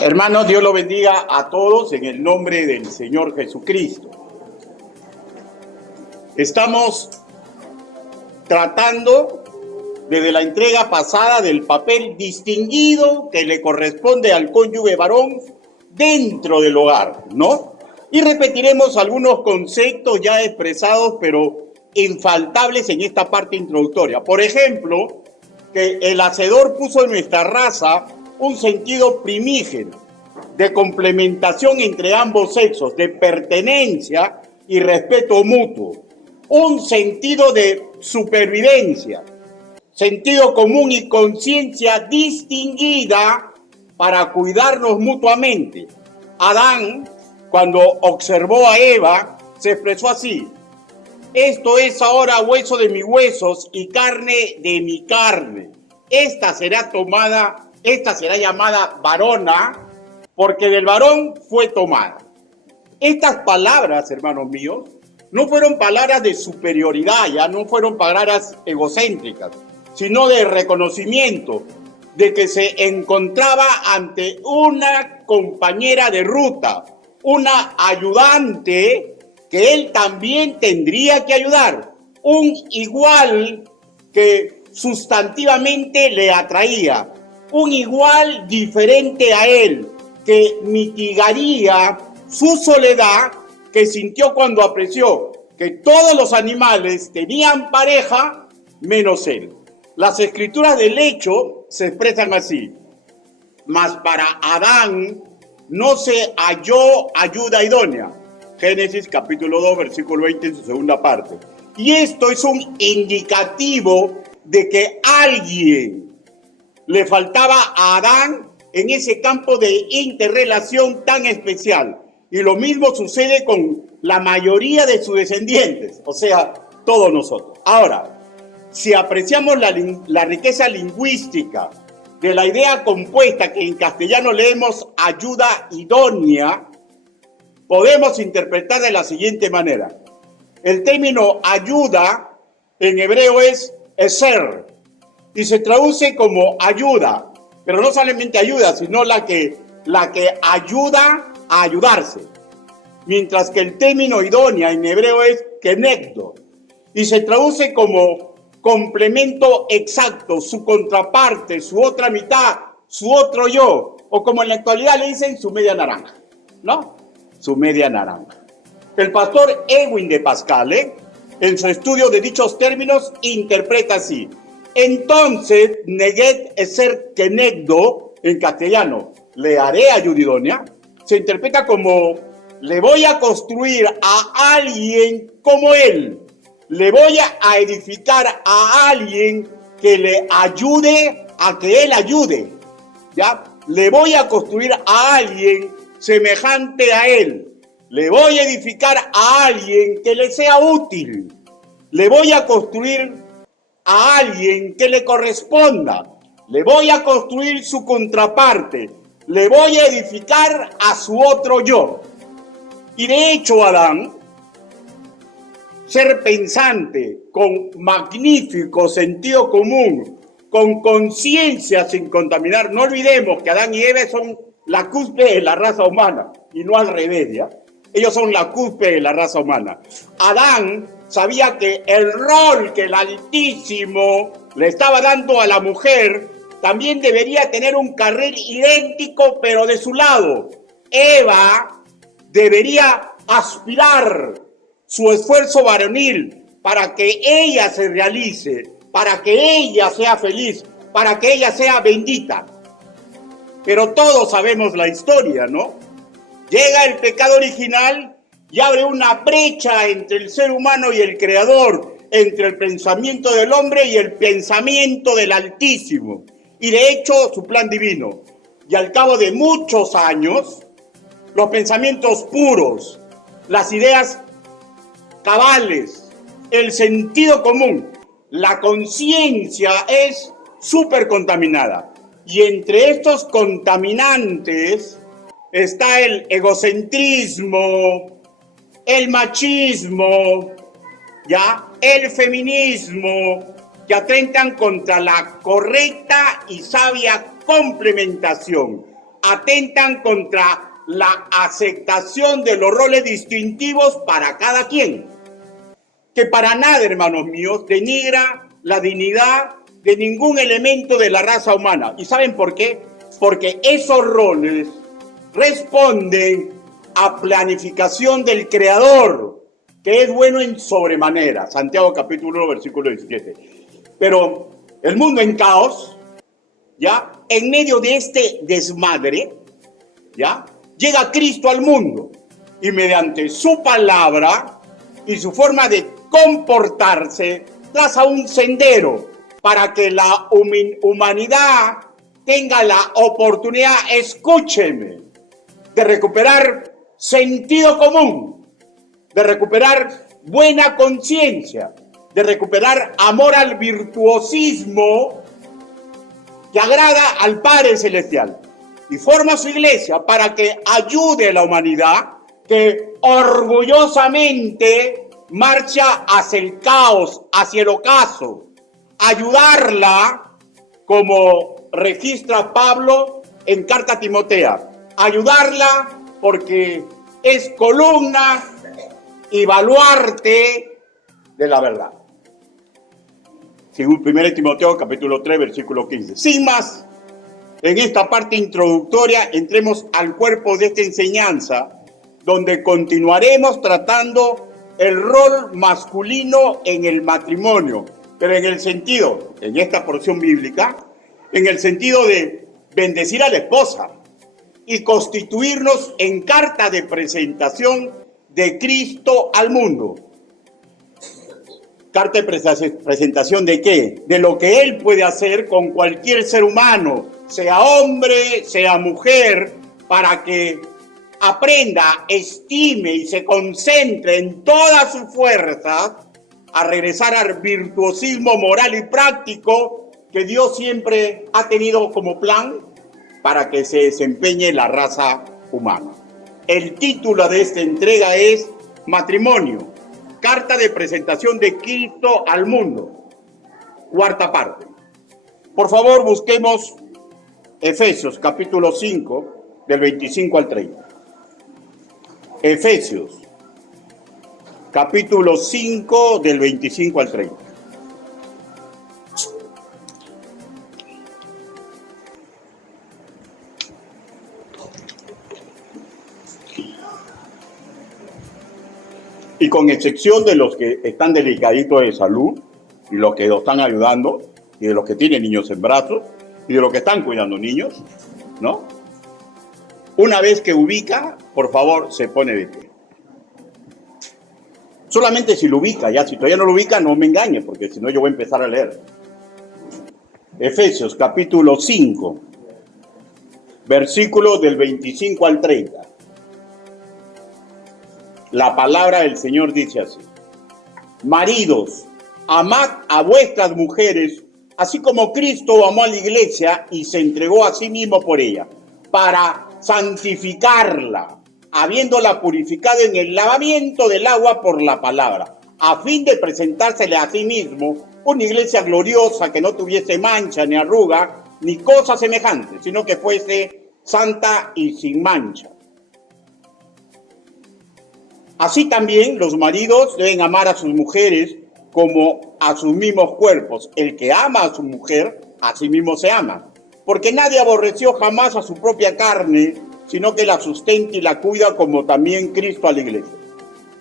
Hermanos, Dios los bendiga a todos en el nombre del Señor Jesucristo. Estamos tratando desde la entrega pasada del papel distinguido que le corresponde al cónyuge varón dentro del hogar, ¿no? Y repetiremos algunos conceptos ya expresados, pero infaltables en esta parte introductoria. Por ejemplo, que el Hacedor puso en nuestra raza un sentido primígeno de complementación entre ambos sexos, de pertenencia y respeto mutuo, un sentido de supervivencia, sentido común y conciencia distinguida para cuidarnos mutuamente. Adán, cuando observó a Eva, se expresó así: esto es ahora hueso de mis huesos y carne de mi carne. Esta será llamada varona, porque del varón fue tomada. Estas palabras, hermanos míos, no fueron palabras de superioridad, ya no fueron palabras egocéntricas, sino de reconocimiento de que se encontraba ante una compañera de ruta, una ayudante que él también tendría que ayudar, un igual que sustantivamente le atraía, un igual diferente a él, que mitigaría su soledad que sintió cuando apreció que todos los animales tenían pareja menos él. Las escrituras del hecho se expresan así: mas para Adán no se halló ayuda idónea. Génesis capítulo 2, versículo 20 en su segunda parte. Y esto es un indicativo de que alguien le faltaba a Adán en ese campo de interrelación tan especial. Y lo mismo sucede con la mayoría de sus descendientes, o sea, todos nosotros. Ahora, si apreciamos la riqueza lingüística de la idea compuesta, que en castellano leemos ayuda idónea, podemos interpretar de la siguiente manera. El término ayuda en hebreo es eser y se traduce como ayuda, pero no solamente ayuda, sino la que ayuda a ayudarse. Mientras que el término idónea en hebreo es kenegdo y se traduce como complemento exacto, su contraparte, su otra mitad, su otro yo, o como en la actualidad le dicen su media naranja, ¿no? Su media naranja. El pastor Edwin de Pascale, en su estudio de dichos términos, interpreta así: entonces, neget eser kenegdo, en castellano, le haré ayuda idónea, se interpreta como le voy a construir a alguien como él, le voy a edificar a alguien que le ayude a que él ayude, ¿ya? Le voy a construir a alguien semejante a él, le voy a edificar a alguien que le sea útil, le voy a construir a alguien que le corresponda, le voy a construir su contraparte, le voy a edificar a su otro yo. Y de hecho, Adán, ser pensante, con magnífico sentido común, con conciencia sin contaminar. No olvidemos que Adán y Eva son la cúspide de la raza humana, y no al revés, ¿ya? Ellos son la cúspide de la raza humana. Adán sabía que el rol que el Altísimo le estaba dando a la mujer también debería tener un carril idéntico, pero de su lado. Eva debería aspirar su esfuerzo varonil para que ella se realice, para que ella sea feliz, para que ella sea bendita. Pero todos sabemos la historia, ¿no? Llega el pecado original y abre una brecha entre el ser humano y el Creador, entre el pensamiento del hombre y el pensamiento del Altísimo. Y de hecho, su plan divino. Y al cabo de muchos años, los pensamientos puros, las ideas cabales, el sentido común, la conciencia es súper contaminada. Y entre estos contaminantes está el egocentrismo, el machismo, ¿ya? El feminismo, que atentan contra la correcta y sabia complementación atentan contra la aceptación de los roles distintivos para cada quien, que para nada, hermanos míos, denigra la dignidad de ningún elemento de la raza humana. ¿Y saben por qué? Porque esos roles responden a planificación del Creador, que es bueno en sobremanera. Santiago capítulo 1, versículo 17. Pero el mundo en caos, ¿ya? En medio de este desmadre, ¿ya? Llega Cristo al mundo y mediante su palabra y su forma de comportarse, traza un sendero para que la humanidad tenga la oportunidad, escúcheme, de recuperar sentido común, de recuperar buena conciencia, de recuperar amor al virtuosismo que agrada al Padre Celestial. Y forma su iglesia para que ayude a la humanidad que orgullosamente marcha hacia el caos, hacia el ocaso. Ayudarla, como registra Pablo en Carta a Timoteo. Ayudarla porque es columna y baluarte de la verdad. Según 1 Timoteo capítulo 3, versículo 15. Sin más, en esta parte introductoria entremos al cuerpo de esta enseñanza, donde continuaremos tratando el rol masculino en el matrimonio, pero en el sentido, en esta porción bíblica, en el sentido de bendecir a la esposa y constituirnos en carta de presentación de Cristo al mundo. ¿Carta de presentación de qué? De lo que Él puede hacer con cualquier ser humano, sea hombre, sea mujer, para que aprenda, estime y se concentre en todas sus fuerzas a regresar al virtuosismo moral y práctico que Dios siempre ha tenido como plan para que se desempeñe la raza humana. El título de esta entrega es Matrimonio, carta de presentación de Cristo al mundo, cuarta parte. Por favor, busquemos Efesios capítulo 5, del 25 al 30. Efesios capítulo 5, del 25 al 30. Y con excepción de los que están delicaditos de salud, y los que los están ayudando, y de los que tienen niños en brazos, y de los que están cuidando niños, ¿no? Una vez que ubica, por favor, se pone de pie. Solamente si lo ubica, ya si todavía no lo ubica, no me engañe, porque si no yo voy a empezar a leer. Efesios capítulo 5, versículos del 25 al 30. La palabra del Señor dice así: maridos, amad a vuestras mujeres, así como Cristo amó a la iglesia y se entregó a sí mismo por ella, para santificarla, habiéndola purificado en el lavamiento del agua por la palabra, a fin de presentársele a sí mismo una iglesia gloriosa, que no tuviese mancha, ni arruga, ni cosa semejante, sino que fuese santa y sin mancha. Así también los maridos deben amar a sus mujeres como a sus mismos cuerpos. El que ama a su mujer, a sí mismo se ama. Porque nadie aborreció jamás a su propia carne, sino que la sustenta y la cuida, como también Cristo a la iglesia.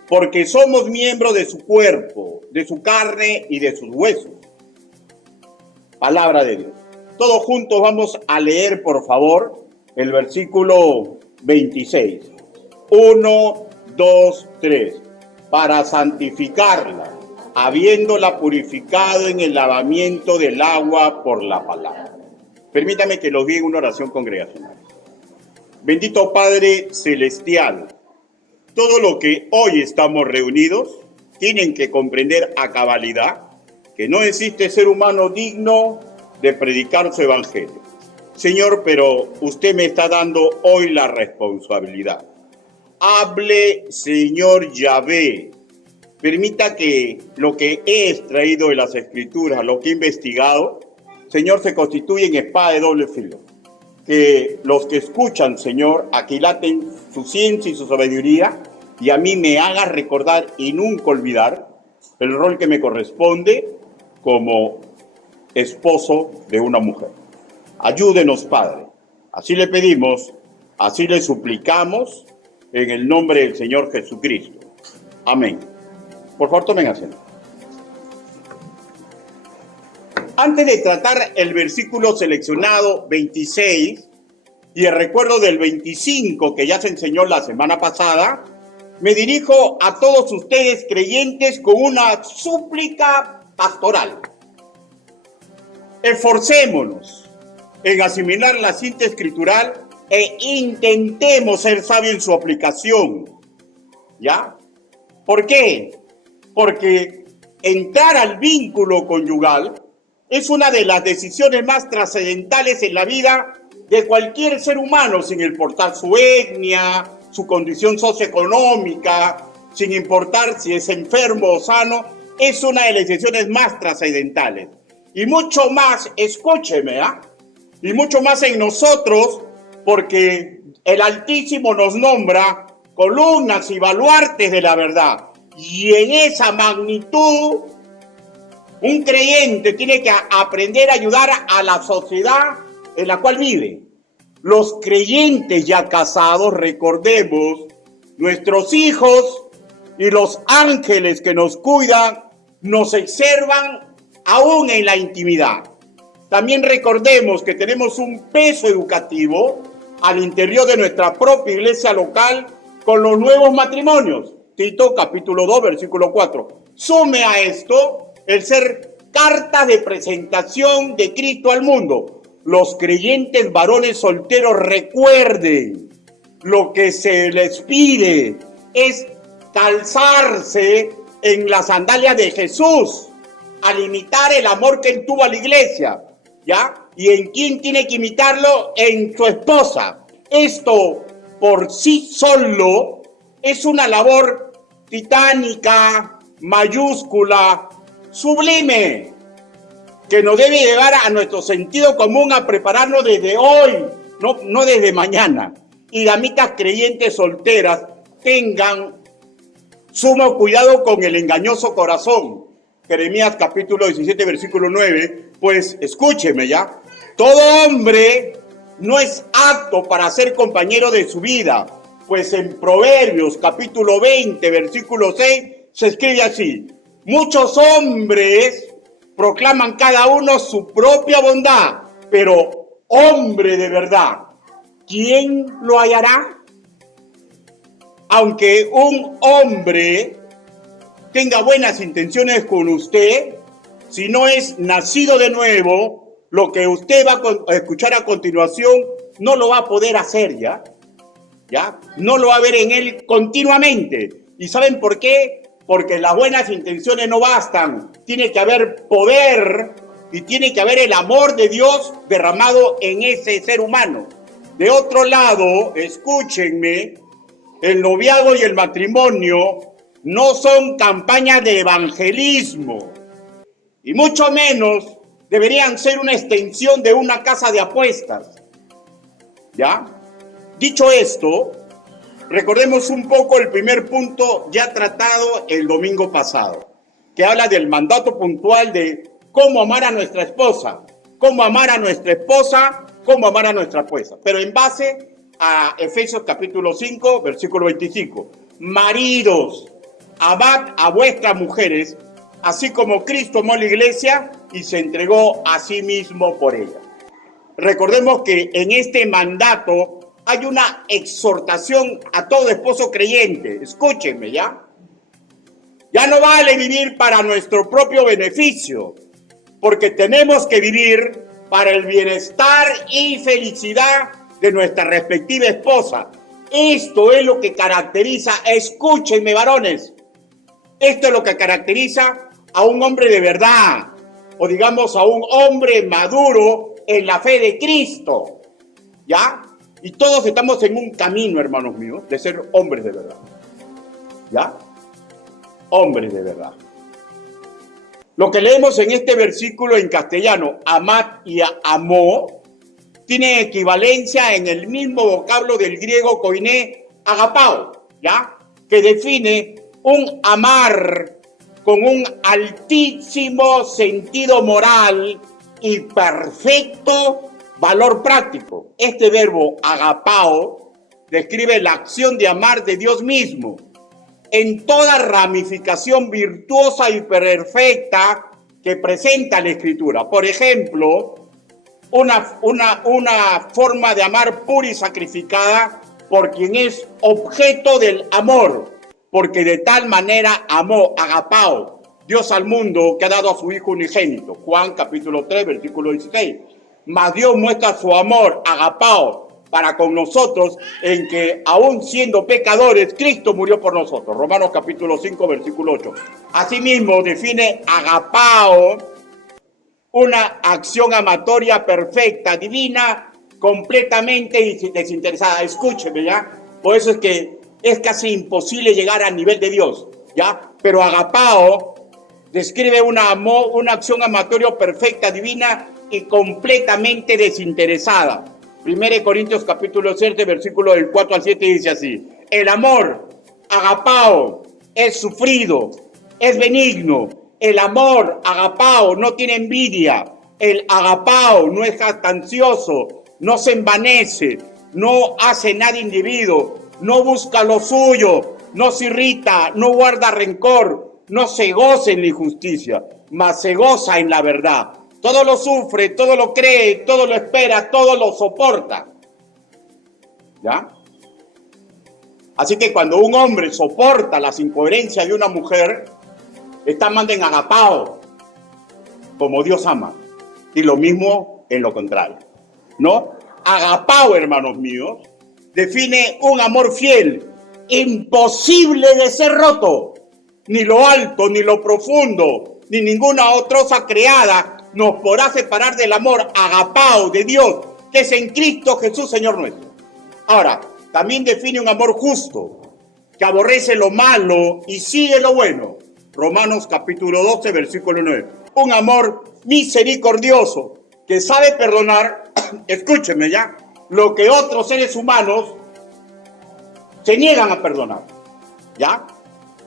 Porque somos miembros de su cuerpo, de su carne y de sus huesos. Palabra de Dios. Todos juntos vamos a leer, por favor, el versículo 26. 1, 2, 3. Para santificarla, habiéndola purificado en el lavamiento del agua por la palabra. Permítame que los diga en una oración congregacional. Bendito Padre Celestial, todo lo que hoy estamos reunidos tienen que comprender a cabalidad que no existe ser humano digno de predicar su evangelio. Señor, pero usted me está dando hoy la responsabilidad. Hable, Señor Yahvé. Permita que lo que he extraído de las Escrituras, lo que he investigado, Señor, se constituya en espada de doble filo. que los que escuchan, Señor, aquilaten su ciencia y su sabiduría, y a mí me haga recordar y nunca olvidar el rol que me corresponde como esposo de una mujer. Ayúdenos, Padre. Así le pedimos, así le suplicamos, en el nombre del Señor Jesucristo. Amén. Por favor, tomen asiento. Antes de tratar el versículo seleccionado 26 y el recuerdo del 25 que ya se enseñó la semana pasada, me dirijo a todos ustedes creyentes con una súplica pastoral. Esforcémonos en asimilar la cinta escritural e intentemos ser sabios en su aplicación. ¿Ya? ¿Por qué? Porque entrar al vínculo conyugal es una de las decisiones más trascendentales en la vida de cualquier ser humano, sin importar su etnia, su condición socioeconómica, sin importar si es enfermo o sano, es una de las decisiones más trascendentales. Y mucho más, escúcheme, y mucho más en nosotros, porque el Altísimo nos nombra columnas y baluartes de la verdad. Y en esa magnitud, un creyente tiene que aprender a ayudar a la sociedad en la cual vive. Los creyentes ya casados, recordemos, nuestros hijos y los ángeles que nos cuidan, nos observan aún en la intimidad. También recordemos que tenemos un peso educativo al interior de nuestra propia iglesia local con los nuevos matrimonios. Tito capítulo 2, versículo 4. Sume a esto el ser carta de presentación de Cristo al mundo. Los creyentes varones solteros recuerden, lo que se les pide es calzarse en las sandalias de Jesús, al imitar el amor que él tuvo a la iglesia, ¿ya? ¿Y en quién tiene que imitarlo? En su esposa. Esto por sí solo es una labor titánica, mayúscula, sublime, que nos debe llevar a nuestro sentido común a prepararnos desde hoy, no desde mañana. Y damitas creyentes solteras tengan sumo cuidado con el engañoso corazón. Jeremías capítulo 17, versículo 9, pues escúcheme ya, todo hombre no es apto para ser compañero de su vida, pues en Proverbios capítulo 20, versículo 6, se escribe así: muchos hombres proclaman cada uno su propia bondad, pero hombre de verdad, ¿quién lo hallará? Aunque un hombre tenga buenas intenciones con usted, si no es nacido de nuevo, lo que usted va a escuchar a continuación no lo va a poder hacer ya. No lo va a ver en él continuamente. ¿Y saben por qué? Porque las buenas intenciones no bastan. Tiene que haber poder y tiene que haber el amor de Dios derramado en ese ser humano. De otro lado, escúchenme, el noviazgo y el matrimonio no son campañas de evangelismo y mucho menos deberían ser una extensión de una casa de apuestas. ¿Ya? Dicho esto, recordemos un poco el primer punto ya tratado el domingo pasado, que habla del mandato puntual de cómo amar a nuestra esposa, cómo amar a nuestra esposa, cómo amar a nuestra esposa, pero en base a Efesios capítulo 5, versículo 25. Maridos, amad a vuestras mujeres, así como Cristo amó a la iglesia y se entregó a sí mismo por ella. Recordemos que en este mandato hay una exhortación a todo esposo creyente. Escúchenme, ¿ya? Ya no vale vivir para nuestro propio beneficio, porque tenemos que vivir para el bienestar y felicidad de nuestra respectiva esposa. Esto es lo que caracteriza, escúchenme varones, esto es lo que caracteriza a un hombre de verdad, o digamos a un hombre maduro en la fe de Cristo, ¿ya? Y todos estamos en un camino, hermanos míos, de ser hombres de verdad, ¿ya? Hombres de verdad. Lo que leemos en este versículo en castellano, amad y amó, tiene equivalencia en el mismo vocablo del griego koiné agapao, ¿ya? Que define un amar con un altísimo sentido moral y perfecto valor práctico. Este verbo agapao describe la acción de amar de Dios mismo en toda ramificación virtuosa y perfecta que presenta la Escritura. Por ejemplo, una forma de amar pura y sacrificada por quien es objeto del amor, porque de tal manera amó, agapao, Dios al mundo, que ha dado a su Hijo unigénito. Juan capítulo 3, versículo 16. Mas Dios muestra su amor, agapao, para con nosotros, en que aún siendo pecadores, Cristo murió por nosotros. Romanos capítulo 5, versículo 8. Asimismo, define agapao una acción amatoria perfecta, divina, completamente desinteresada. Escúcheme, ¿ya? Por eso es que es casi imposible llegar al nivel de Dios, ¿ya? Pero agapao describe una acción amatoria perfecta, divina y completamente desinteresada. 1 Corintios capítulo 7, versículo del 4 al 7 dice así: el amor, agapao, es sufrido, es benigno. El amor, agapao, no tiene envidia. El agapao no es jactancioso, no se envanece, no hace nada indebido, no busca lo suyo, no se irrita, no guarda rencor, no se goza en la injusticia, mas se goza en la verdad. Todo lo sufre, todo lo cree, todo lo espera, todo lo soporta. ¿Ya? Así que cuando un hombre soporta las incoherencias de una mujer, está amando en agapao, como Dios ama. Y lo mismo en lo contrario, ¿no? Agapao, hermanos míos, define un amor fiel, imposible de ser roto. Ni lo alto, ni lo profundo, ni ninguna otra cosa creada nos podrá separar del amor agapao de Dios, que es en Cristo Jesús, Señor nuestro. Ahora, también define un amor justo, que aborrece lo malo y sigue lo bueno. Romanos capítulo 12, versículo 9. Un amor misericordioso, que sabe perdonar, escúcheme ya, lo que otros seres humanos se niegan a perdonar. ¿Ya?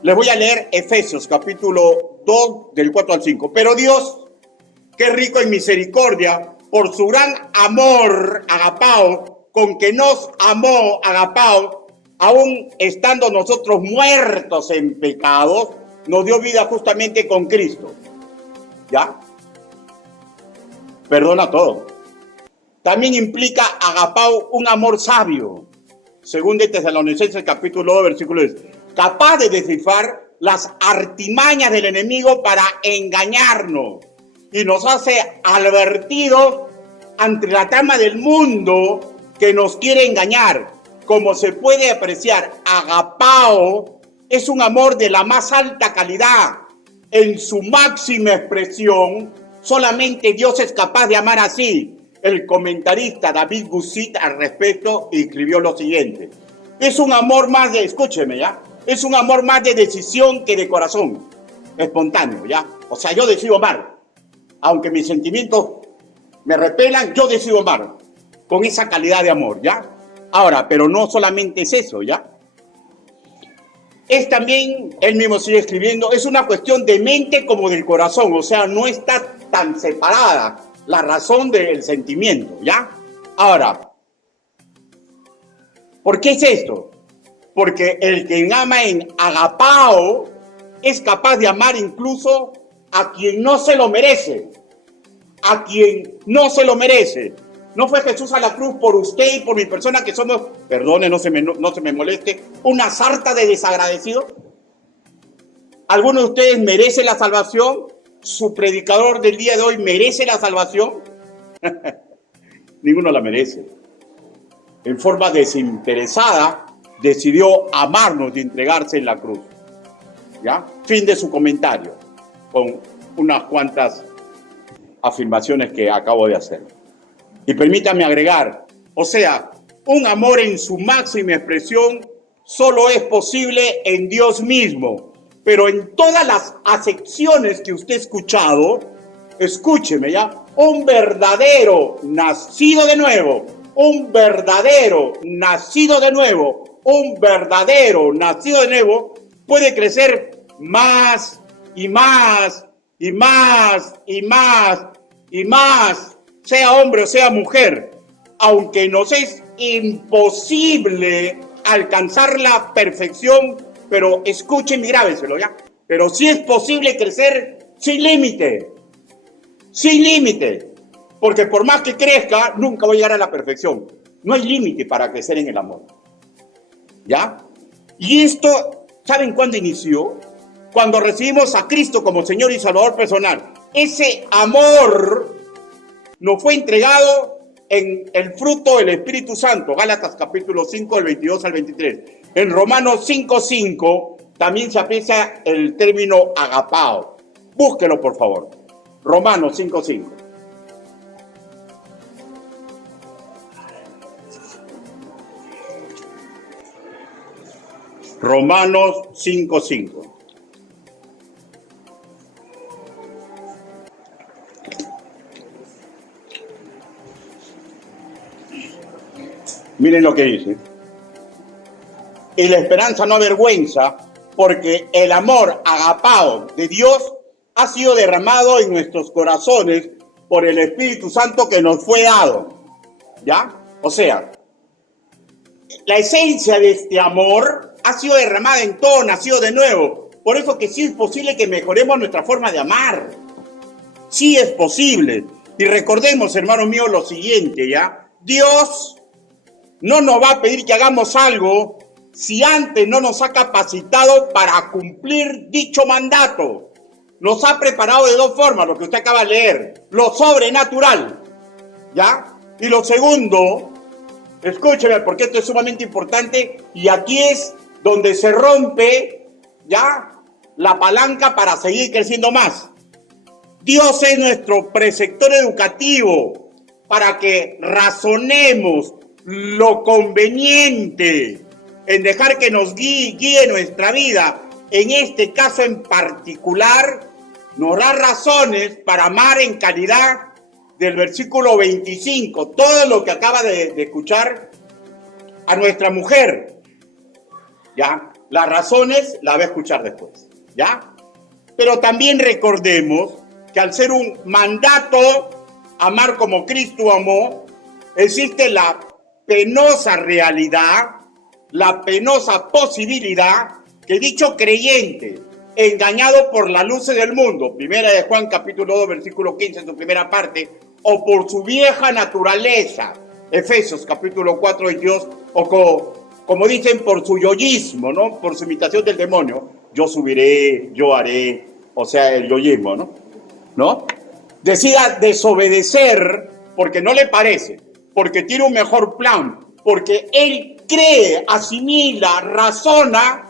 Les voy a leer Efesios capítulo 2, del 4 al 5. Pero Dios, que es rico en misericordia, por su gran amor, agapao, con que nos amó, agapao, aún estando nosotros muertos en pecados, nos dio vida justamente con Cristo. ¿Ya? Perdona todo. También implica agapao un amor sabio. Según de Tesalonicenses capítulo 2, versículo 10. Capaz de descifrar las artimañas del enemigo para engañarnos. Y nos hace advertidos ante la trama del mundo que nos quiere engañar. Como se puede apreciar, agapao es un amor de la más alta calidad. En su máxima expresión, solamente Dios es capaz de amar así. El comentarista David Gusit al respecto escribió lo siguiente: es un amor más de, escúcheme ya, es un amor más de decisión que de corazón, espontáneo, ya. O sea, yo decido amar, aunque mis sentimientos me repelan, yo decido amar, con esa calidad de amor, ya. Ahora, pero no solamente es eso, ya. Es también, él mismo sigue escribiendo, es una cuestión de mente como del corazón, o sea, no está tan separada la razón del sentimiento, ¿ya? Ahora, ¿por qué es esto? Porque el que ama en agapao es capaz de amar incluso a quien no se lo merece, a quien no se lo merece. ¿No fue Jesús a la cruz por usted y por mi persona que somos, perdone, no se me moleste, una sarta de desagradecidos? ¿Alguno de ustedes merece la salvación? ¿Su predicador del día de hoy merece la salvación? Ninguno la merece. En forma desinteresada, decidió amarnos y entregarse en la cruz. ¿Ya? Fin de su comentario, con unas cuantas afirmaciones que acabo de hacer. Y permítame agregar, o sea, un amor en su máxima expresión solo es posible en Dios mismo. Pero en todas las acepciones que usted ha escuchado, escúcheme ya, Un verdadero nacido de nuevo, un verdadero nacido de nuevo, un verdadero nacido de nuevo puede crecer más y más y más y más y más, sea hombre o sea mujer, aunque nos es imposible alcanzar la perfección, pero escuchen y grábenselo ya, pero sí es posible crecer sin límite. Sin límite, porque por más que crezca, nunca voy a llegar a la perfección. No hay límite para crecer en el amor. ¿Ya? Y esto, ¿saben cuándo inició? Cuando recibimos a Cristo como Señor y Salvador personal. Ese amor nos fue entregado en el fruto del Espíritu Santo. Gálatas capítulo 5, del 22 al 23. En Romanos 5:5 también se aprecia el término agapao. Búsquelo, por favor. Romanos 5:5. Romanos 5:5. Miren lo que dice. Y la esperanza no avergüenza, porque el amor agapao de Dios ha sido derramado en nuestros corazones por el Espíritu Santo que nos fue dado. ¿Ya? O sea, la esencia de este amor ha sido derramada en todo nacido de nuevo. Por eso que sí es posible que mejoremos nuestra forma de amar. Sí es posible. Y recordemos, hermanos míos, lo siguiente, ¿ya? Dios no nos va a pedir que hagamos algo si antes no nos ha capacitado para cumplir dicho mandato. Nos ha preparado de dos formas, lo que usted acaba de leer, lo sobrenatural, ¿ya? Y lo segundo, escúcheme, porque esto es sumamente importante, y aquí es donde se rompe, ¿ya?, la palanca para seguir creciendo más. Dios es nuestro preceptor educativo para que razonemos lo conveniente en dejar que nos guíe nuestra vida. En este caso en particular, nos da razones para amar en calidad del versículo 25, todo lo que acaba de escuchar a nuestra mujer. ¿Ya? Las razones las va a escuchar después. ¿Ya? Pero también recordemos que al ser un mandato, amar como Cristo amó, existe la penosa realidad, la penosa posibilidad que dicho creyente, engañado por las luces del mundo, primera de Juan capítulo 2, versículo 15 en su primera parte, o por su vieja naturaleza, Efesios capítulo 4, 22, o como dicen, por su yoísmo, ¿no? Por su imitación del demonio, yo subiré, yo haré, o sea, el yoísmo, ¿no? Decida desobedecer porque no le parece, porque tiene un mejor plan, porque él cree, asimila, razona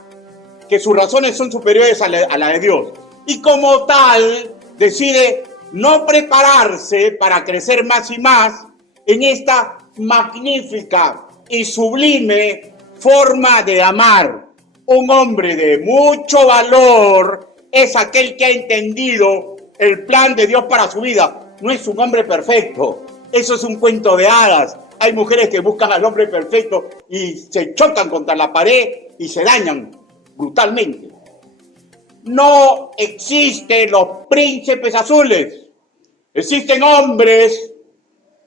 que sus razones son superiores a la de Dios. Y como tal, decide no prepararse para crecer más y más en esta magnífica y sublime forma de amar. Un hombre de mucho valor es aquel que ha entendido el plan de Dios para su vida. No es un hombre perfecto, eso es un cuento de hadas. Hay mujeres que buscan al hombre perfecto y se chocan contra la pared y se dañan brutalmente. No existen los príncipes azules. Existen hombres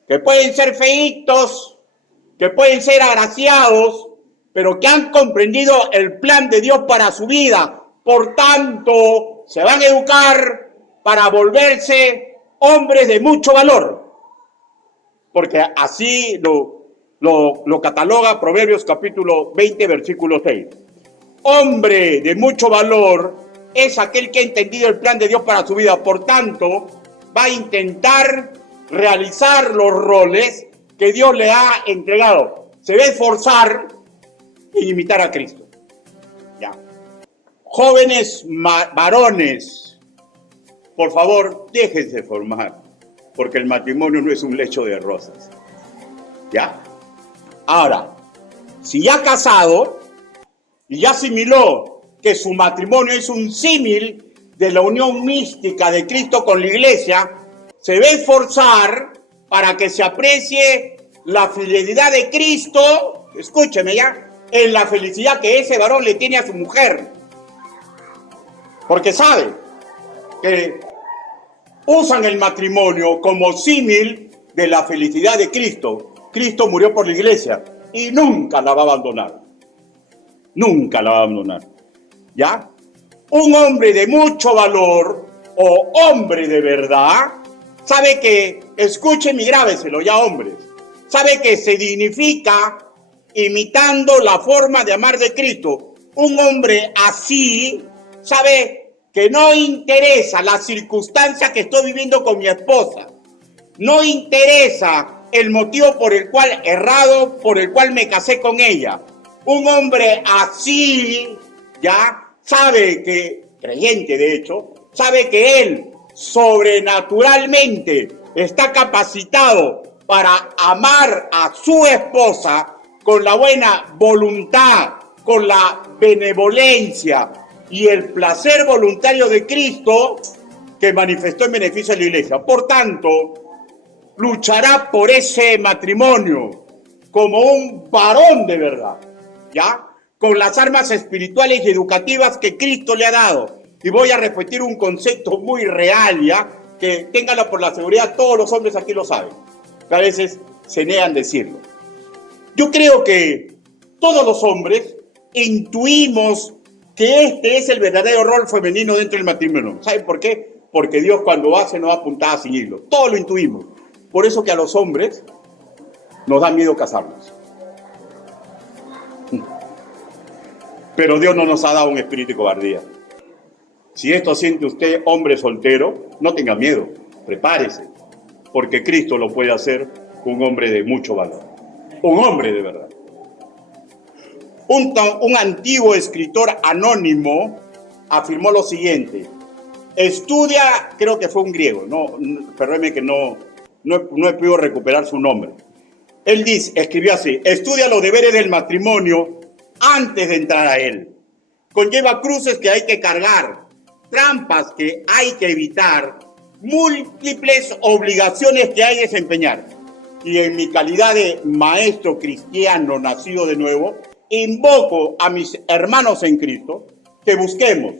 que pueden ser feitos, que pueden ser agraciados, pero que han comprendido el plan de Dios para su vida. Por tanto, se van a educar para volverse hombres de mucho valor. Porque así lo cataloga Proverbios capítulo 20, versículo 6. Hombre de mucho valor es aquel que ha entendido el plan de Dios para su vida. Por tanto, va a intentar realizar los roles que Dios le ha entregado. Se va a esforzar en imitar a Cristo. Ya. Jóvenes varones, por favor, déjense formar, porque el matrimonio no es un lecho de rosas. ¿Ya? Ahora, si ya casado y ya asimiló que su matrimonio es un símil de la unión mística de Cristo con la iglesia, se debe esforzar para que se aprecie la fidelidad de Cristo, escúcheme ya, en la felicidad que ese varón le tiene a su mujer. Porque sabe que usan el matrimonio como símil de la felicidad de Cristo. Cristo murió por la iglesia y nunca la va a abandonar. Nunca la va a abandonar. ¿Ya? Un hombre de mucho valor o hombre de verdad sabe que, escuchen y grábeselo ya hombres, sabe que se dignifica imitando la forma de amar de Cristo. Un hombre así sabe que no interesa la circunstancia que estoy viviendo con mi esposa. No interesa el motivo por el cual errado, por el cual me casé con ella. Un hombre así, ya, sabe que, creyente de hecho, sabe que él sobrenaturalmente está capacitado para amar a su esposa con la buena voluntad, con la benevolencia y el placer voluntario de Cristo que manifestó en beneficio de la iglesia. Por tanto, luchará por ese matrimonio como un varón de verdad, ¿ya? Con las armas espirituales y educativas que Cristo le ha dado. Y voy a repetir un concepto muy real, ¿ya? Que ténganlo por la seguridad, todos los hombres aquí lo saben, que a veces se niegan a decirlo. Yo creo que todos los hombres intuimos que este es el verdadero rol femenino dentro del matrimonio. ¿Saben por qué? Porque Dios cuando hace no da puntadas sin hilo. Todos lo intuimos. Por eso que a los hombres nos da miedo casarnos. Pero Dios no nos ha dado un espíritu de cobardía. Si esto siente usted, hombre soltero, no tenga miedo, prepárese, porque Cristo lo puede hacer con un hombre de mucho valor, un hombre de verdad. Un antiguo escritor anónimo afirmó lo siguiente: estudia, creo que fue un griego, perdóneme que no he podido recuperar su nombre. Él escribió así: estudia los deberes del matrimonio antes de entrar a él. Conlleva cruces que hay que cargar, trampas que hay que evitar, múltiples obligaciones que hay que desempeñar. Y en mi calidad de maestro cristiano nacido de nuevo, invoco a mis hermanos en Cristo que busquemos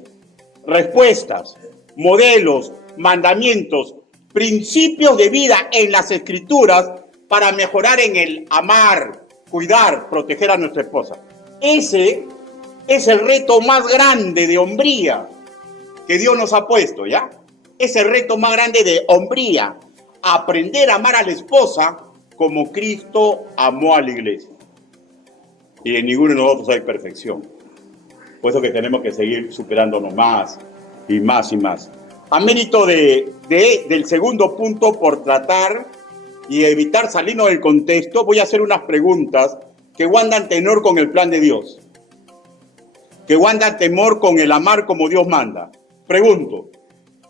respuestas, modelos, mandamientos, principios de vida en las Escrituras para mejorar en el amar, cuidar, proteger a nuestra esposa. Ese es el reto más grande de hombría que Dios nos ha puesto, ¿ya? Es el reto más grande de hombría, aprender a amar a la esposa como Cristo amó a la iglesia. Y en ninguno de nosotros hay perfección. Por eso que tenemos que seguir superándonos más y más y más. A mérito del segundo punto por tratar y evitar salirnos del contexto, voy a hacer unas preguntas que guardan tenor con el plan de Dios, que guardan temor con el amar como Dios manda. Pregunto,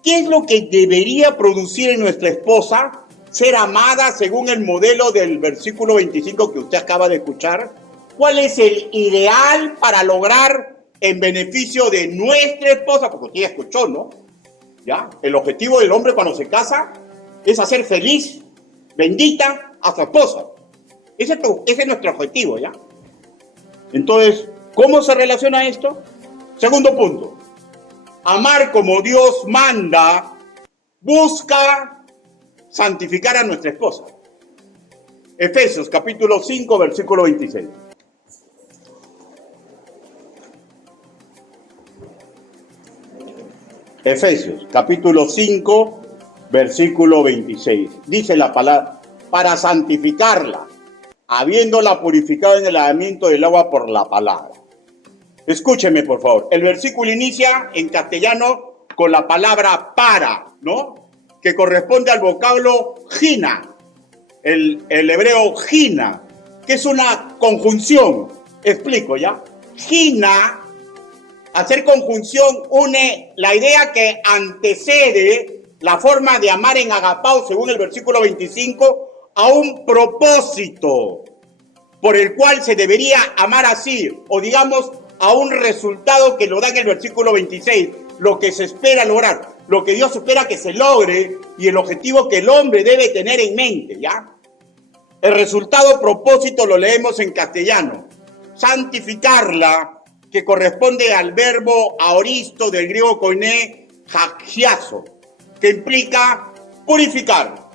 ¿qué es lo que debería producir en nuestra esposa ser amada según el modelo del versículo 25 que usted acaba de escuchar? ¿Cuál es el ideal para lograr en beneficio de nuestra esposa? Porque usted ya escuchó, ¿no? ¿Ya? El objetivo del hombre cuando se casa es hacer feliz, bendita a su esposa. Ese es nuestro objetivo, ¿ya? Entonces, ¿cómo se relaciona esto? Segundo punto. Amar como Dios manda busca santificar a nuestra esposa. Efesios capítulo 5, versículo 26. Efesios capítulo 5, versículo 26. Dice la palabra, para santificarla, habiéndola purificado en el lavamiento del agua por la palabra. Escúcheme, por favor. El versículo inicia en castellano con la palabra para, ¿no? Que corresponde al vocablo gina, el hebreo gina, que es una conjunción. Explico, ¿ya? Gina, hacer conjunción, une la idea que antecede la forma de amar en agapao, según el versículo 25, a un propósito por el cual se debería amar así, o digamos, a un resultado que lo da en el versículo 26, lo que se espera lograr. lo que Dios espera que se logre y el objetivo que el hombre debe tener en mente, ¿ya? El resultado propósito lo leemos en castellano. Santificarla, que corresponde al verbo aoristo del griego koiné hagiazo, que implica purificar,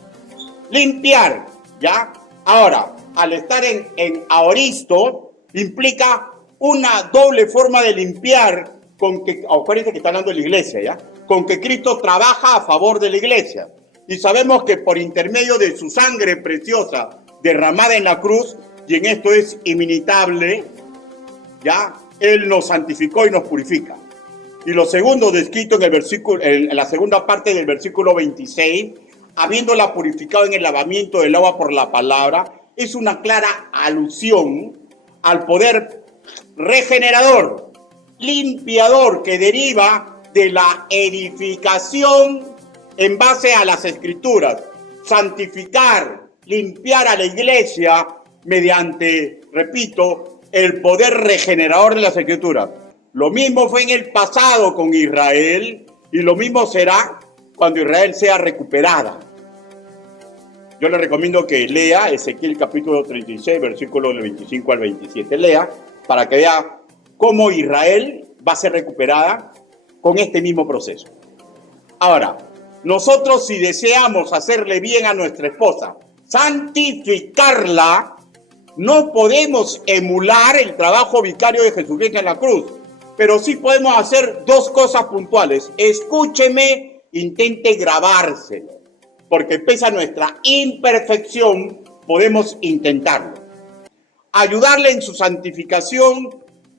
limpiar, ¿ya? Ahora, al estar en aoristo, implica una doble forma de limpiar con que, acuérdense que está hablando de la iglesia, ¿ya? Con que Cristo trabaja a favor de la iglesia. Y sabemos que por intermedio de su sangre preciosa derramada en la cruz, y en esto es inimitable, ¿ya? Él nos santificó y nos purifica. Y lo segundo descrito en el versículo, en la segunda parte del versículo 26, habiéndola purificado en el lavamiento del agua por la palabra, es una clara alusión al poder regenerador, limpiador que deriva de la edificación en base a las Escrituras. Santificar, limpiar a la iglesia mediante, repito, el poder regenerador de las Escrituras. Lo mismo fue en el pasado con Israel y lo mismo será cuando Israel sea recuperada. Yo le recomiendo que lea Ezequiel capítulo 36, versículos del 25 al 27. Lea para que vea cómo Israel va a ser recuperada con este mismo proceso. Ahora, nosotros si deseamos hacerle bien a nuestra esposa, santificarla, no podemos emular el trabajo vicario de Jesucristo en la cruz, pero sí podemos hacer dos cosas puntuales. Escúcheme, intente grabárselo, porque pese a nuestra imperfección, podemos intentarlo. Ayudarle en su santificación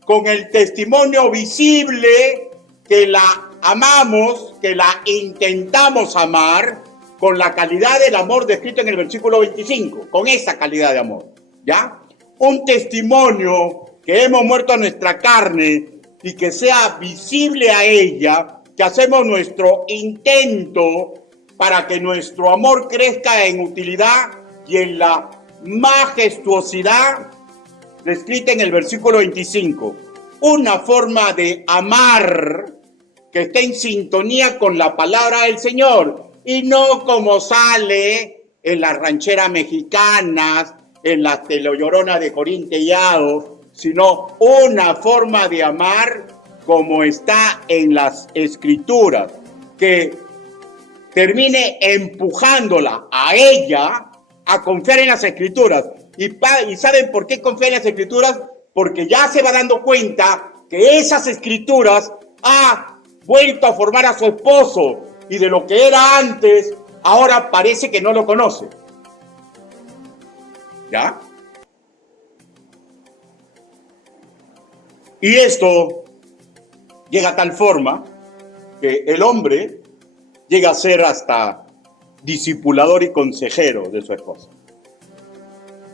con el testimonio visible que la amamos, que la intentamos amar, con la calidad del amor descrito en el versículo 25, con esa calidad de amor, ¿ya? Un testimonio que hemos muerto a nuestra carne y que sea visible a ella, que hacemos nuestro intento para que nuestro amor crezca en utilidad y en la majestuosidad descrita en el versículo 25. Una forma de amar que esté en sintonía con la palabra del Señor y no como sale en las rancheras mexicanas, en las telenovelas de Corín Tellado, sino una forma de amar como está en las Escrituras, que termine empujándola a ella a confiar en las Escrituras. ¿Y saben por qué confía en las Escrituras? Porque ya se va dando cuenta que esas Escrituras ha vuelto a formar a su esposo y de lo que era antes, ahora parece que no lo conoce. ¿Ya? Y esto llega a tal forma que el hombre llega a ser hasta discipulador y consejero de su esposa.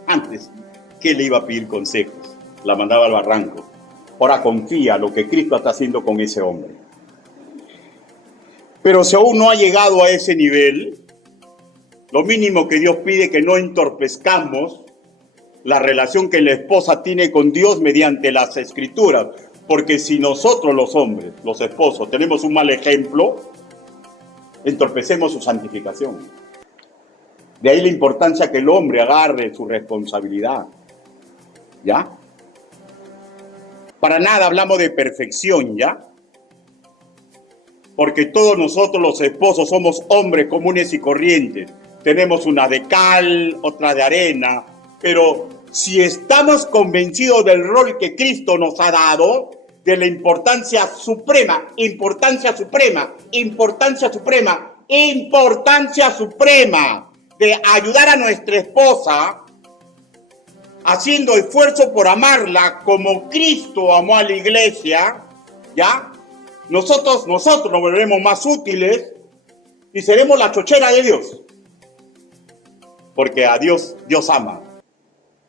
Antes, ¿qué le iba a pedir consejos? La mandaba al barranco. Ahora confía lo que Cristo está haciendo con ese hombre. Pero si aún no ha llegado a ese nivel, lo mínimo que Dios pide es que no entorpezcamos la relación que la esposa tiene con Dios mediante las Escrituras. Porque si nosotros los hombres, los esposos, tenemos un mal ejemplo, entorpecemos su santificación. De ahí la importancia que el hombre agarre su responsabilidad. ¿Ya? Para nada hablamos de perfección, ¿ya? Porque todos nosotros los esposos somos hombres comunes y corrientes. Tenemos una de cal, otra de arena, pero si estamos convencidos del rol que Cristo nos ha dado, de la importancia suprema de ayudar a nuestra esposa, haciendo esfuerzo por amarla como Cristo amó a la iglesia, ¿ya? Nosotros nos volveremos más útiles y seremos la chochera de Dios. Porque a Dios ama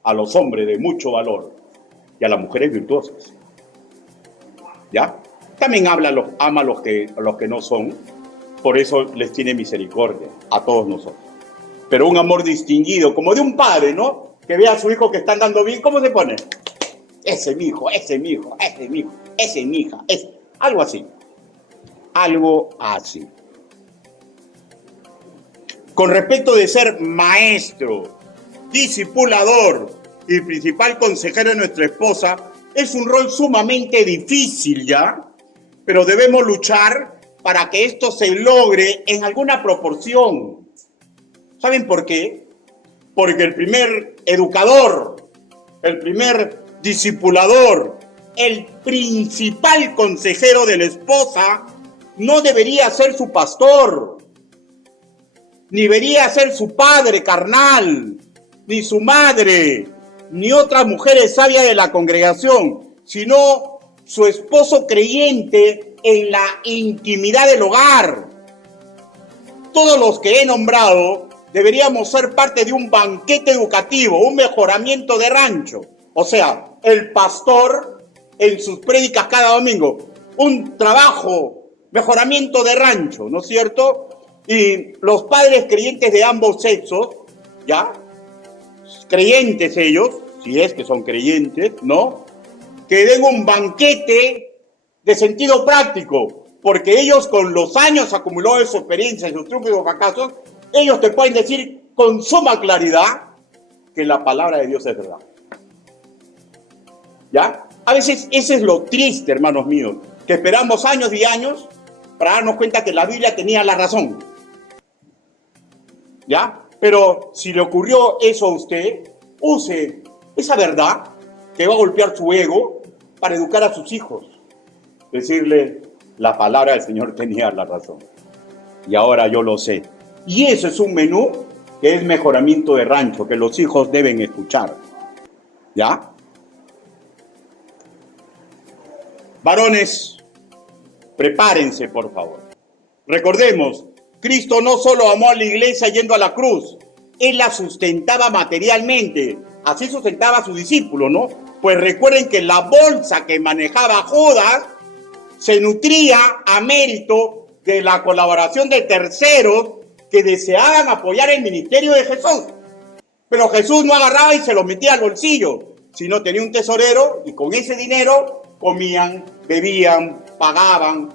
a los hombres de mucho valor y a las mujeres virtuosas. ¿Ya? También ama a los que no son, por eso les tiene misericordia a todos nosotros. Pero un amor distinguido, como de un padre, ¿no? Que ve a su hijo que está andando bien, ¿cómo se pone? Ese es mi hijo, ese es mi hijo, ese es mi hijo, ese es mi hija, algo así. Algo así. con respecto de ser maestro, discipulador y principal consejero de nuestra esposa, es un rol sumamente difícil, ¿ya? Pero debemos luchar para que esto se logre en alguna proporción. ¿Saben por qué? Porque el primer educador, el primer discipulador, el principal consejero de la esposa no debería ser su pastor, ni debería ser su padre carnal, ni su madre, ni otras mujeres sabias de la congregación, sino su esposo creyente en la intimidad del hogar. Todos los que he nombrado deberíamos ser parte de un banquete educativo, un mejoramiento de rancho. O sea, el pastor en sus prédicas cada domingo, un trabajo, mejoramiento de rancho, ¿no es cierto? Y los padres creyentes de ambos sexos, ¿ya? Creyentes ellos, si es que son creyentes, ¿no? Que den un banquete de sentido práctico, porque ellos con los años acumulados de su experiencia, sus triunfos y sus fracasos, ellos te pueden decir con suma claridad que la palabra de Dios es verdad. ¿Ya? A veces ese es lo triste, hermanos míos, que esperamos años y años para darnos cuenta que la Biblia tenía la razón. ¿Ya? Pero si le ocurrió eso a usted, use esa verdad que va a golpear su ego para educar a sus hijos. Decirle, la palabra del Señor tenía la razón. Y ahora yo lo sé. Y eso es un menú que es mejoramiento de rancho, que los hijos deben escuchar. ¿Ya? Varones, prepárense, por favor. Recordemos, Cristo no solo amó a la iglesia yendo a la cruz, Él la sustentaba materialmente. Así sustentaba a sus discípulos, ¿no? Pues recuerden que la bolsa que manejaba Judas se nutría a mérito de la colaboración de terceros que deseaban apoyar el ministerio de Jesús. Pero Jesús no agarraba y se lo metía al bolsillo, sino tenía un tesorero y con ese dinero comían, bebían, pagaban,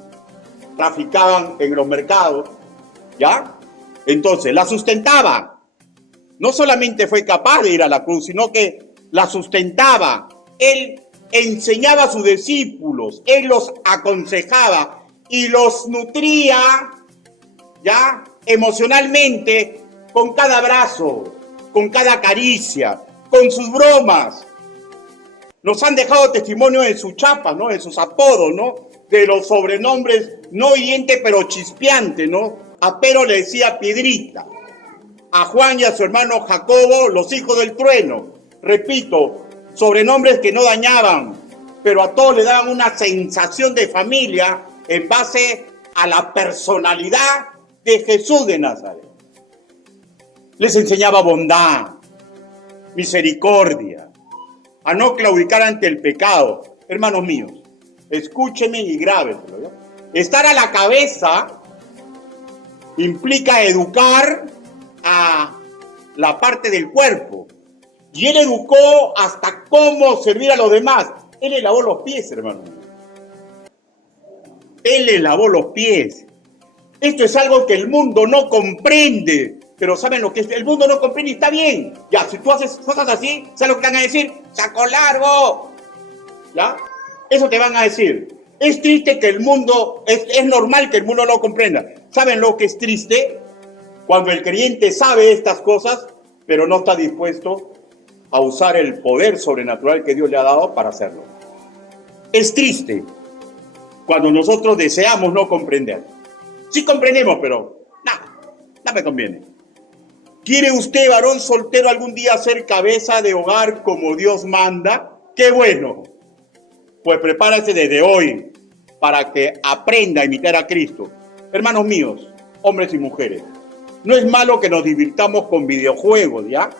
traficaban en los mercados, ¿ya? Entonces, la sustentaba. No solamente fue capaz de ir a la cruz, sino que la sustentaba. Él enseñaba a sus discípulos, Él los aconsejaba y los nutría, ¿ya? Emocionalmente, con cada abrazo, con cada caricia, con sus bromas. Nos han dejado testimonio de sus chapas, ¿no? De sus apodos, ¿no? De los sobrenombres, no hiriente pero chispeante, ¿no? A Pedro le decía Piedrita. A Juan y a su hermano Jacobo, los hijos del trueno. Repito, sobrenombres que no dañaban, pero a todos le daban una sensación de familia en base a la personalidad de Jesús de Nazaret. Les enseñaba bondad, misericordia, a no claudicar ante el pecado. Hermanos míos, escúchenme y grábenselo, ¿ya? Estar a la cabeza implica educar a la parte del cuerpo. Y Él educó hasta cómo servir a los demás. Él le lavó los pies, hermano. Él le lavó los pies. Esto es algo que el mundo no comprende. Pero ¿saben lo que es? El mundo no comprende y está bien. Ya, si tú haces cosas así, ¿sabes lo que te van a decir? ¡Saco largo! ¿Ya? Eso te van a decir. Es triste que el mundo, es normal que el mundo no comprenda. ¿Saben lo que es triste? Cuando el creyente sabe estas cosas, pero no está dispuesto a usar el poder sobrenatural que Dios le ha dado para hacerlo. Es triste cuando nosotros deseamos no comprender. Sí comprendemos, pero no me conviene. ¿Quiere usted, varón soltero, algún día ser cabeza de hogar como Dios manda? ¡Qué bueno! Pues prepárese desde hoy para que aprenda a imitar a Cristo. Hermanos míos, hombres y mujeres, no es malo que nos divirtamos con videojuegos, ¿ya?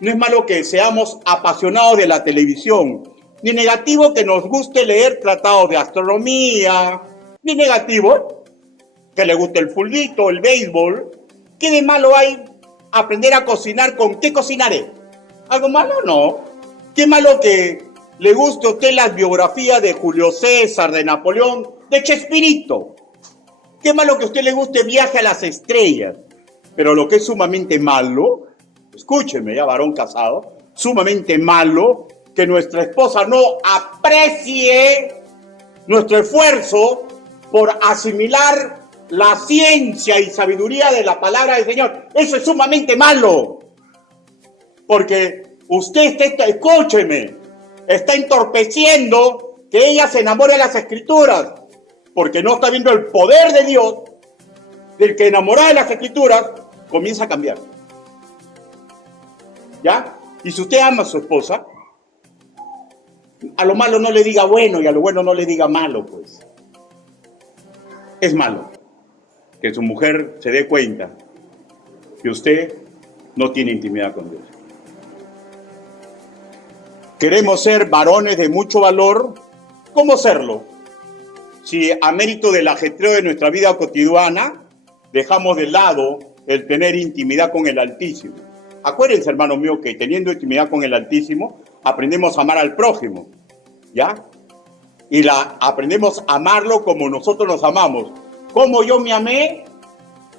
No es malo que seamos apasionados de la televisión, ni negativo que nos guste leer tratados de astronomía, ni negativo que le guste el fulbito, el béisbol. ¿Qué de malo hay aprender a cocinar? ¿Con qué cocinaré? ¿Algo malo? No. ¿Qué malo que le guste a usted las biografías de Julio César, de Napoleón, de Chespirito? ¿Qué malo que a usted le guste Viaje a las Estrellas? Pero lo que es sumamente malo, escúcheme ya, varón casado, sumamente malo que nuestra esposa no aprecie nuestro esfuerzo por asimilar la ciencia y sabiduría de la palabra del Señor. Eso es sumamente malo. Porque usted escúcheme, está entorpeciendo que ella se enamore de las Escrituras. Porque no está viendo el poder de Dios, del que enamorado de las Escrituras, comienza a cambiar. ¿Ya? Y si usted ama a su esposa, a lo malo no le diga bueno y a lo bueno no le diga malo, pues. Es malo que su mujer se dé cuenta que usted no tiene intimidad con Dios. Queremos ser varones de mucho valor. ¿Cómo serlo? Si a mérito del ajetreo de nuestra vida cotidiana dejamos de lado el tener intimidad con el Altísimo. Acuérdense, hermanos míos, que teniendo intimidad con el Altísimo, aprendemos a amar al prójimo, ¿ya? Y aprendemos a amarlo como nosotros nos amamos. Como yo me amé,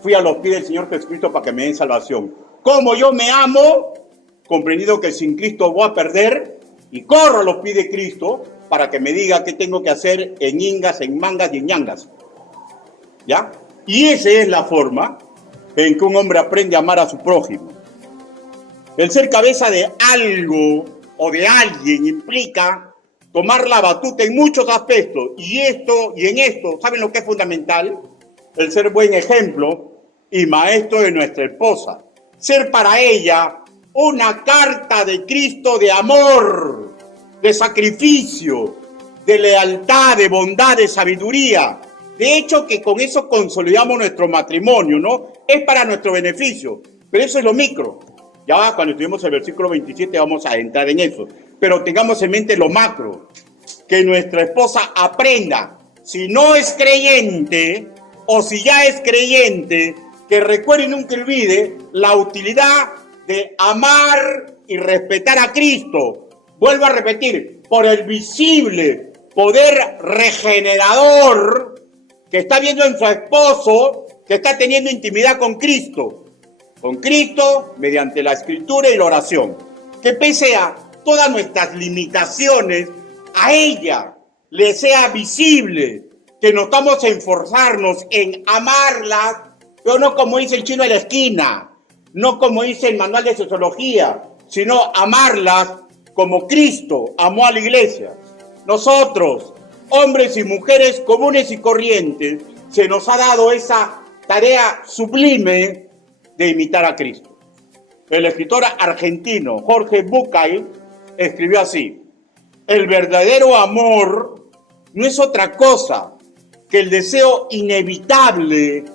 fui a los pies del Señor Jesucristo para que me den salvación. Como yo me amo, comprendido que sin Cristo voy a perder, y corro a los pies de Cristo para que me diga qué tengo que hacer en ingas, en mangas y en ñangas. ¿Ya? Y esa es la forma en que un hombre aprende a amar a su prójimo. El ser cabeza de algo o de alguien implica tomar la batuta en muchos aspectos. Y en esto, ¿saben lo que es fundamental? El ser buen ejemplo y maestro de nuestra esposa. Ser para ella una carta de Cristo de amor, de sacrificio, de lealtad, de bondad, de sabiduría. De hecho, que con eso consolidamos nuestro matrimonio, ¿no? Es para nuestro beneficio, pero eso es lo micro. Ya cuando estudiemos el versículo 27 vamos a entrar en eso. Pero tengamos en mente lo macro, que nuestra esposa aprenda, si no es creyente o si ya es creyente, que recuerde y nunca olvide la utilidad de amar y respetar a Cristo. Vuelvo a repetir, por el visible poder regenerador que está viendo en su esposo, que está teniendo intimidad con Cristo mediante la Escritura y la oración. Que pese a todas nuestras limitaciones, a ella le sea visible que nos estamos a esforzarnos en amarla, pero no como dice el chino de la esquina, no como dice el manual de sociología, sino amarlas como Cristo amó a la iglesia. Nosotros, hombres y mujeres comunes y corrientes, se nos ha dado esa tarea sublime de imitar a Cristo. El escritor argentino Jorge Bucay escribió así: el verdadero amor no es otra cosa que el deseo inevitable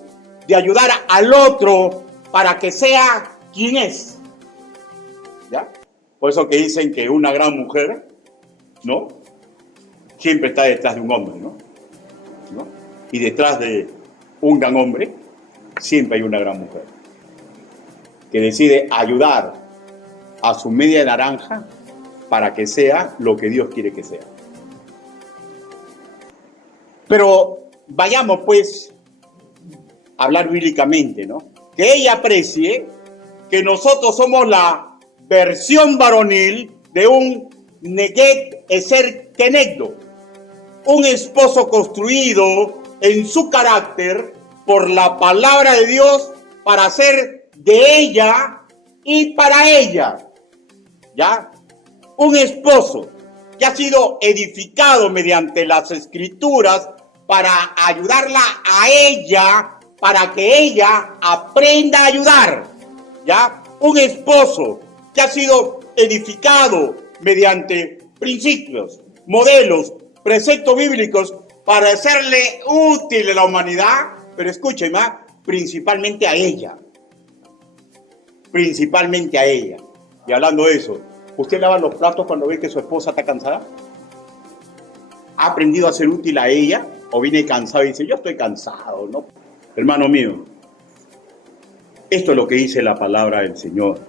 de ayudar al otro para que sea quien es. ¿Ya? Por eso que dicen que una gran mujer, ¿no?, siempre está detrás de un hombre, ¿no? Y detrás de un gran hombre siempre hay una gran mujer que decide ayudar a su media naranja para que sea lo que Dios quiere que sea. Pero vayamos pues a hablar bíblicamente, ¿no? Que ella aprecie que nosotros somos la versión varonil de un neget eser kenegdo, un esposo construido en su carácter por la palabra de Dios para ser de ella y para ella, ¿ya? Un esposo que ha sido edificado mediante las Escrituras para ayudarla a ella, para que ella aprenda a ayudar, ¿ya? Un esposo que ha sido edificado mediante principios, modelos, preceptos bíblicos para hacerle útil a la humanidad, pero escúcheme, principalmente a ella. Principalmente a ella. Y hablando de eso, ¿usted lava los platos cuando ve que su esposa está cansada? ¿Ha aprendido a ser útil a ella? ¿O viene cansado y dice, yo estoy cansado, no? Hermano mío, esto es lo que dice la palabra del Señor,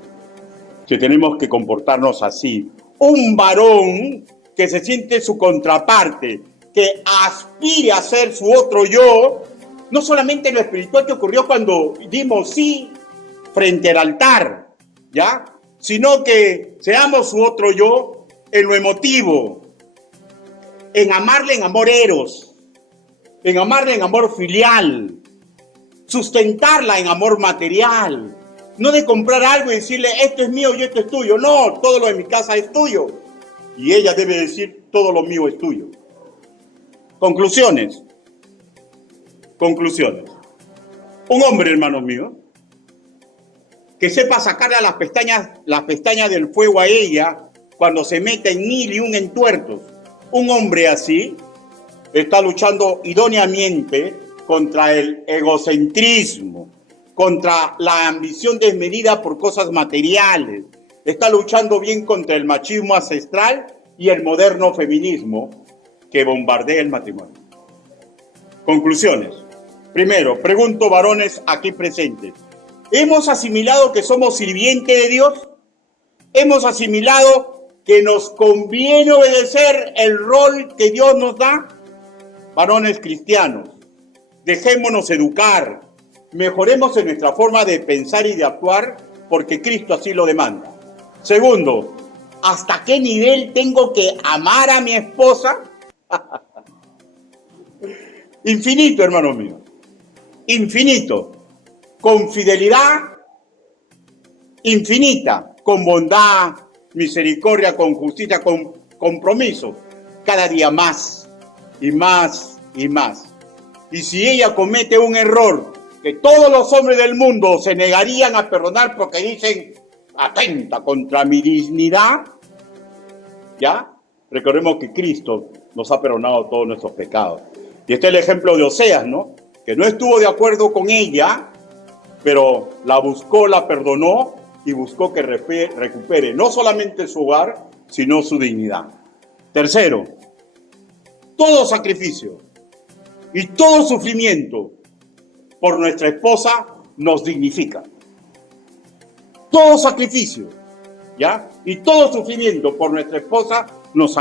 que tenemos que comportarnos así. Un varón que se siente su contraparte, que aspire a ser su otro yo, no solamente en lo espiritual que ocurrió cuando dimos sí frente al altar, ¿ya? Sino que seamos su otro yo en lo emotivo, en amarle en amor eros, en amarle en amor filial, sustentarla en amor material, no de comprar algo y decirle esto es mío y esto es tuyo, no, todo lo de mi casa es tuyo y ella debe decir todo lo mío es tuyo. Conclusiones. Un hombre, hermanos míos, que sepa sacarle a las pestañas del fuego a ella cuando se mete en mil y un entuertos. Un hombre así está luchando idóneamente contra el egocentrismo, contra la ambición desmedida por cosas materiales. Está luchando bien contra el machismo ancestral y el moderno feminismo que bombardea el matrimonio. Conclusiones. Primero, pregunto, varones aquí presentes, ¿hemos asimilado que somos sirvientes de Dios? ¿Hemos asimilado que nos conviene obedecer el rol que Dios nos da? Varones cristianos, dejémonos educar, mejoremos en nuestra forma de pensar y de actuar porque Cristo así lo demanda. Segundo, ¿hasta qué nivel tengo que amar a mi esposa? Infinito, hermanos míos, infinito, con fidelidad infinita, con bondad, misericordia, con justicia, con compromiso, cada día más y más y más. Y si ella comete un error que todos los hombres del mundo se negarían a perdonar porque dicen atenta contra mi dignidad, ¿ya? Recordemos que Cristo nos ha perdonado todos nuestros pecados. Y este es el ejemplo de Oseas, ¿no? Que no estuvo de acuerdo con ella, pero la buscó, la perdonó y buscó que recupere no solamente su hogar, sino su dignidad. Tercero, todo sacrificio y todo sufrimiento por nuestra esposa nos dignifica. Todo sacrificio, ¿ya? Y todo sufrimiento por nuestra esposa nos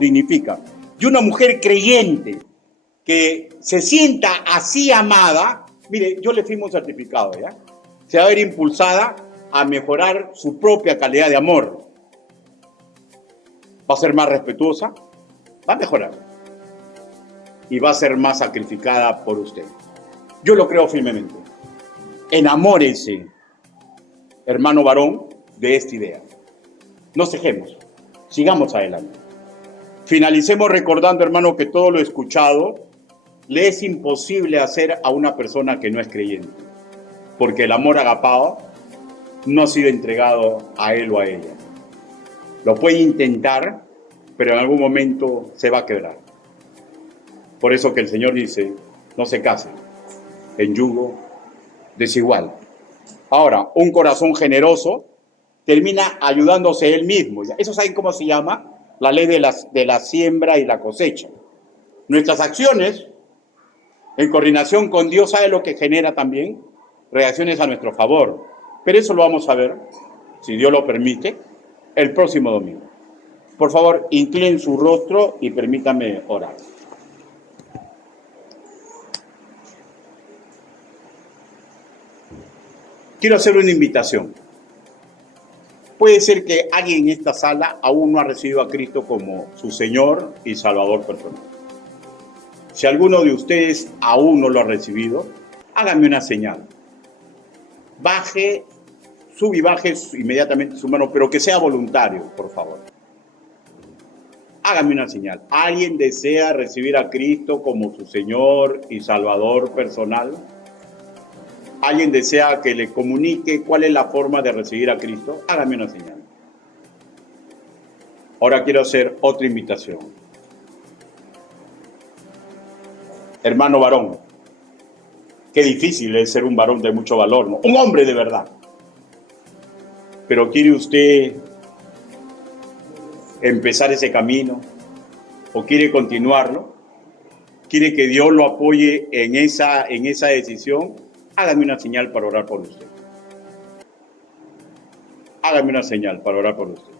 dignifica. Y una mujer creyente que se sienta así amada, mire, yo le firmo un certificado, ¿ya? Se va a ver impulsada a mejorar su propia calidad de amor. Va a ser más respetuosa, va a mejorar. Y va a ser más sacrificada por usted. Yo lo creo firmemente. Enamórese, hermano varón, de esta idea. No cejemos, sigamos adelante. Finalicemos recordando, hermano, que todo lo escuchado le es imposible hacer a una persona que no es creyente, porque el amor agapao no ha sido entregado a él o a ella. Lo puede intentar, pero en algún momento se va a quebrar. Por eso que el Señor dice, no se casen en yugo desigual. Ahora, un corazón generoso termina ayudándose él mismo. ¿Eso saben cómo se llama? La ley de la siembra y la cosecha. Nuestras acciones, en coordinación con Dios, ¿sabe lo que genera también? Reacciones a nuestro favor. Pero eso lo vamos a ver, si Dios lo permite, el próximo domingo. Por favor, inclinen su rostro y permítanme orar. Quiero hacer una invitación. Puede ser que alguien en esta sala aún no ha recibido a Cristo como su Señor y Salvador personal. Si alguno de ustedes aún no lo ha recibido, háganme una señal. Sube y baje inmediatamente su mano, pero que sea voluntario, por favor. Háganme una señal. ¿Alguien desea recibir a Cristo como su Señor y Salvador personal? ¿Alguien desea que le comunique cuál es la forma de recibir a Cristo? Hágame una señal. Ahora quiero hacer otra invitación. Hermano varón, qué difícil es ser un varón de mucho valor, ¿no? Un hombre de verdad. Pero ¿quiere usted empezar ese camino? ¿O quiere continuarlo? ¿Quiere que Dios lo apoye en esa decisión? Hágame una señal para orar por usted. Hágame una señal para orar por usted.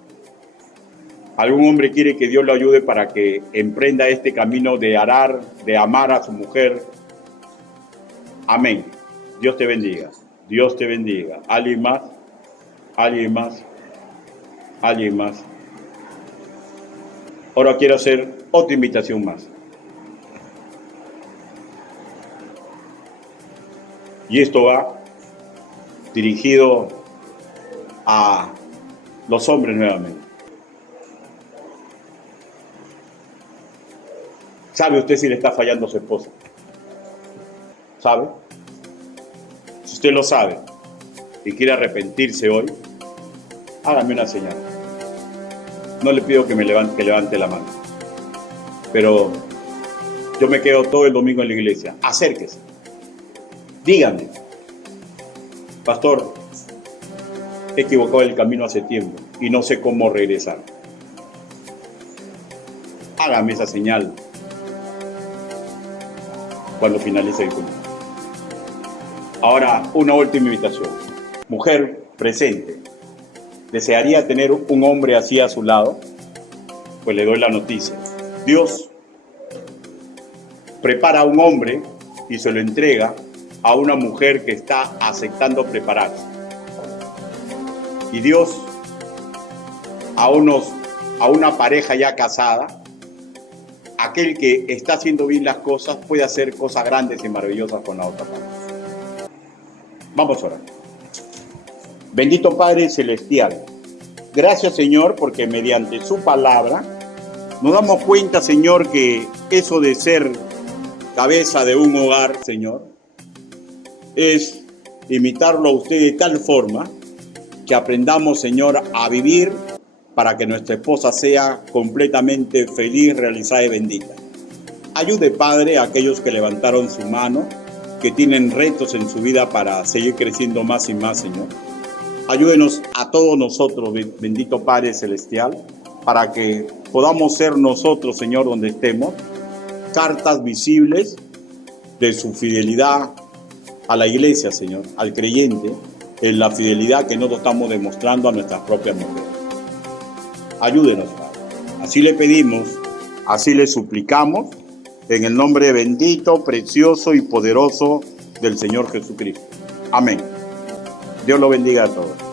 ¿Algún hombre quiere que Dios lo ayude para que emprenda este camino de amar a su mujer? Amén. Dios te bendiga. Dios te bendiga. ¿Alguien más? ¿Alguien más? ¿Alguien más? Ahora quiero hacer otra invitación más. Y esto va dirigido a los hombres nuevamente. ¿Sabe usted si le está fallando a su esposa? ¿Sabe? Si usted lo sabe y quiere arrepentirse hoy, hágame una señal. No le pido que levante la mano, pero yo me quedo todo el domingo en la iglesia. Acérquese. Dígame, pastor, he equivocado el camino hace tiempo y no sé cómo regresar. Hágame esa señal cuando finalice el culto. Ahora, una última invitación. Mujer presente, ¿desearía tener un hombre así a su lado? Pues le doy la noticia. Dios prepara a un hombre y se lo entrega a una mujer que está aceptando prepararse. Y Dios a una pareja ya casada, aquel que está haciendo bien las cosas puede hacer cosas grandes y maravillosas con la otra parte. Vamos a orar. Bendito Padre Celestial, gracias Señor porque mediante su palabra nos damos cuenta, Señor, que eso de ser cabeza de un hogar, Señor, es imitarlo a usted de tal forma que aprendamos, Señor, a vivir para que nuestra esposa sea completamente feliz, realizada y bendita. Ayude, Padre, a aquellos que levantaron su mano, que tienen retos en su vida para seguir creciendo más y más, Señor. Ayúdenos a todos nosotros, bendito Padre Celestial, para que podamos ser nosotros, Señor, donde estemos, cartas visibles de su fidelidad a la iglesia, Señor, al creyente, en la fidelidad que nosotros estamos demostrando a nuestras propias mujeres. Ayúdenos, Padre. Así le pedimos, así le suplicamos, en el nombre bendito, precioso y poderoso del Señor Jesucristo. Amén. Dios lo bendiga a todos.